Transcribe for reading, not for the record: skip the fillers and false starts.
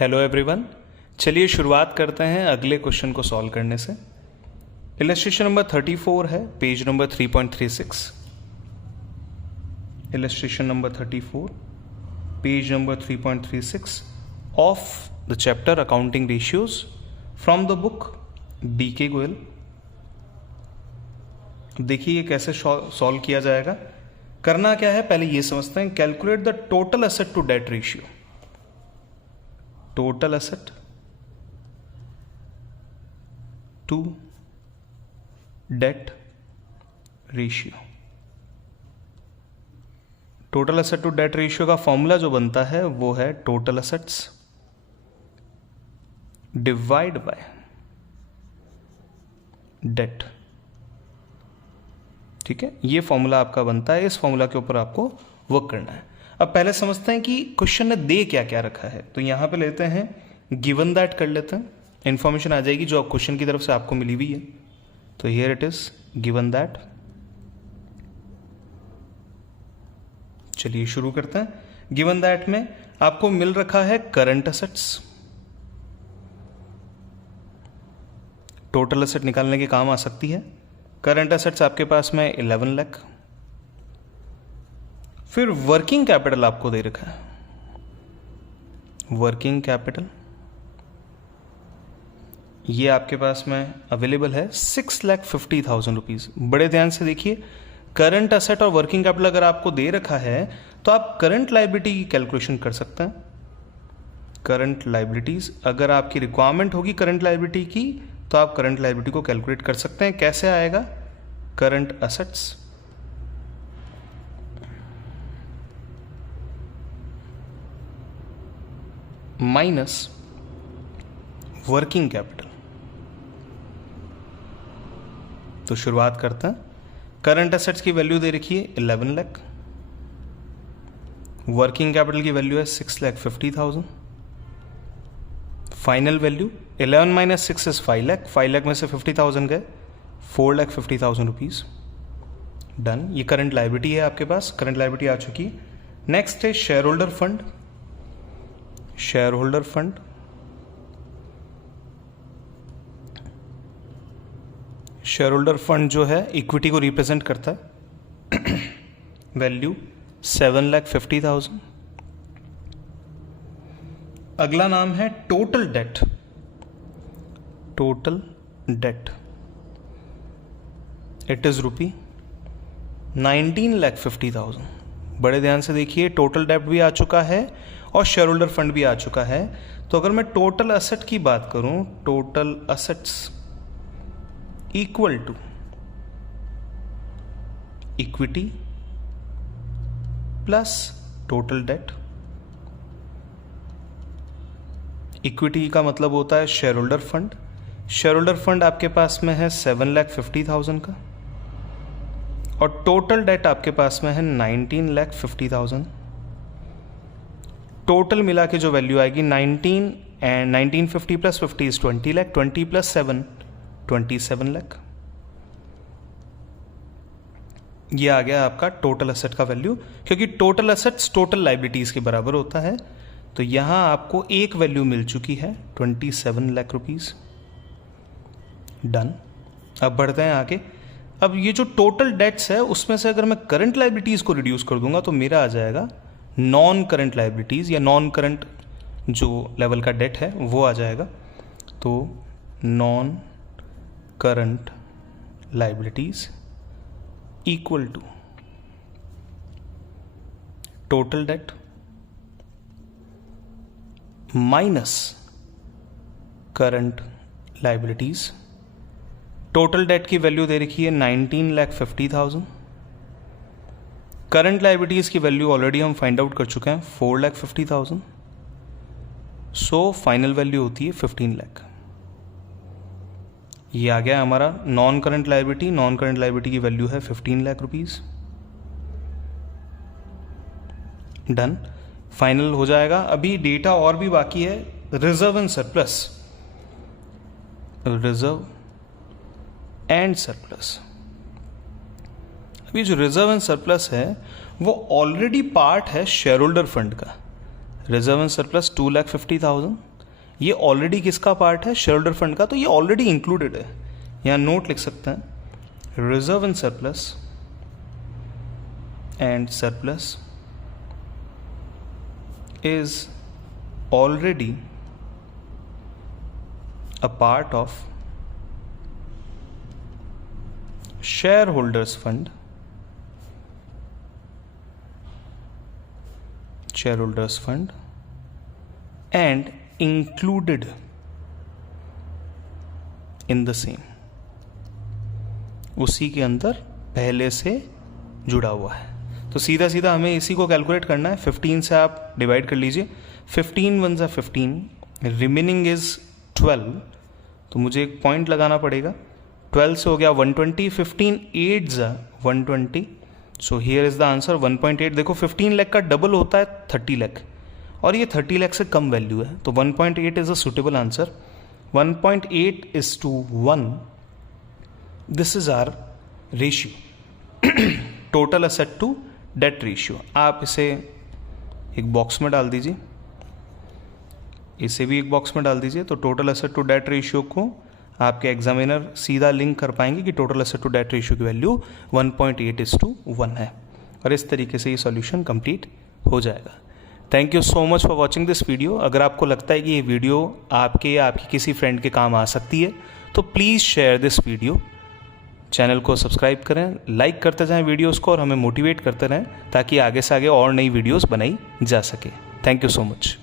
Hello everyone, चलिए शुरुआत करते हैं अगले क्वेश्चन को सॉल्व करने से। इलस्ट्रेशन नंबर 34 है, page number 3.36। Illustration number 34, page number 3.36 of the chapter accounting ratios from the book BK Goyal. देखिए ये कैसे सॉल्व किया जाएगा। करना क्या है, पहले ये समझते हैं। Calculate the total asset to debt ratio. Total asset to debt ratio. Total asset to debt ratio का फॉर्मूला जो बनता है वो है total assets divide by debt. ठीक है, ये फॉर्मूला आपका बनता है। इस फॉर्मूला के ऊपर आपको वर्क करना है। अब पहले समझते हैं कि क्वेश्चन ने दे क्या क्या रखा है। तो यहां पे लेते हैं गिवन दैट, कर लेते हैं। इंफॉर्मेशन आ जाएगी जो क्वेश्चन की तरफ से आपको मिली हुई है। तो here it is given that. चलिए शुरू करते हैं। गिवन दैट में आपको मिल रखा है करंट एसेट्स। टोटल एसेट निकालने के काम आ सकती है। करंट एसेट्स आपके पास में 11 लाख। फिर वर्किंग कैपिटल आपको दे रखा है। वर्किंग कैपिटल ये आपके पास में अवेलेबल है 6,50,000 रुपीज। बड़े ध्यान से देखिए, करंट एसेट और वर्किंग कैपिटल अगर आपको दे रखा है तो आप करंट लायबिलिटी की कैलकुलेशन कर सकते हैं। करंट लायबिलिटीज, अगर आपकी रिक्वायरमेंट होगी करंट लायबिलिटी की तो आप करंट लायबिलिटी को कैलकुलेट कर सकते हैं। कैसे आएगा? Current assets minus working capital. तो शुरुआत करते हैं। करंट एसेट्स की वैल्यू दे रखी है 11 लाख। वर्किंग कैपिटल की वैल्यू है 6,50,000। Final value 11 minus 6 is 5 lakh. 5 lakh में से 50,000 गए, 4,50,000 रुपीज। डन। ये करंट लायबिलिटी है आपके पास, करंट लायबिलिटी आ चुकी है। नेक्स्ट है share holder fund. Share holder fund share holder fund जो है इक्विटी को रिप्रेजेंट करता है। वैल्यू 7,50,000। अगला नाम है total debt. Total debt it is rupee 19,50,000। बड़े ध्यान से देखिए, टोटल डेट भी आ चुका है और शेयर होल्डर फंड भी आ चुका है। तो अगर मैं टोटल एसेट की बात करूं, total assets equal to equity plus total debt. Equity का मतलब होता है share holder fund. Share holder fund आपके पास में है 7,50,000 का और टोटल डेट आपके पास में है 19,50,000। टोटल मिला के जो वैल्यू आएगी 19 and 1950 plus 50 is 20 lakh. 20 plus 7 27 lakh. ये आ गया आपका टोटल एसेट का वैल्यू, क्योंकि टोटल एसेट्स टोटल लायबिलिटीज के बराबर होता है। तो यहां आपको एक वैल्यू मिल चुकी है 27 लाख रुपीज। डन। अब बढ़ते हैं आगे। अब ये जो टोटल डेट्स है उसमें से अगर मैं करंट लायबिलिटीज को रिड्यूस कर दूंगा तो मेरा आ जाएगा नॉन करंट लायबिलिटीज, या नॉन करंट जो लेवल का डेट है वो आ जाएगा। तो non current liabilities equal to total debt minus current liabilities. Total debt की वैल्यू दे रखी है 19,50,000। करंट लायबिलिटीज की वैल्यू ऑलरेडी हम फाइंड आउट कर चुके हैं 4,50,000। सो फाइनल वैल्यू होती है 15 लाख। ये आ गया हमारा non current liability. Non current liability की वैल्यू है 15 लाख रुपीज। डन। फाइनल हो जाएगा। अभी डेटा और भी बाकी है। Reserve and surplus, reserve and surplus. अभी जो रिजर्व एंड सरप्लस है वो ऑलरेडी पार्ट है शेयर होल्डर फंड का। रिजर्व एंड सरप्लस 2,50,000 ये ऑलरेडी किसका पार्ट है, शेयर होल्डर फंड का, तो ये ऑलरेडी इंक्लूडेड है। यहाँ नोट लिख सकते हैं, reserve and surplus and surplus is already a part of shareholders fund and included in the same, उसी के अंदर पहले से जुड़ा हुआ है। तो सीधा सीधा हमें इसी को कैलकुलेट करना है। 15 से आप डिवाइड कर लीजिए, 15 वन ज़ा 15, रिमेनिंग इज 12, तो मुझे एक पॉइंट लगाना पड़ेगा। 12 से हो गया 120, 15 8 ज़ा 120, so here is the answer 1.8। देखो 15 लाख का डबल होता है 30 लाख, और ये 30 लाख से कम वैल्यू है, तो 1.8 is a suitable answer. 1.8 is to 1, this is our ratio, total asset to debt ratio. आप इसे एक बॉक्स में डाल दीजिए, इसे भी एक बॉक्स में डाल दीजिए, तो total asset to debt ratio को आपके एग्जामिनर सीधा लिंक कर पाएंगे कि total asset to debt ratio की वैल्यू 1.8:1 है, और इस तरीके से ये सॉल्यूशन कंप्लीट हो जाएगा। Thank you so much for watching this video. अगर आपको लगता है कि ये वीडियो आपके या आपकी किसी फ्रेंड के काम आ सकती है तो please share this video, channel को सब्सक्राइब करें, लाइक करते जाएं वीडियोस को, और हमें मोटिवेट करते रहें ताकि आगे से आगे और नई वीडियोस बनाई जा सके। Thank you so much.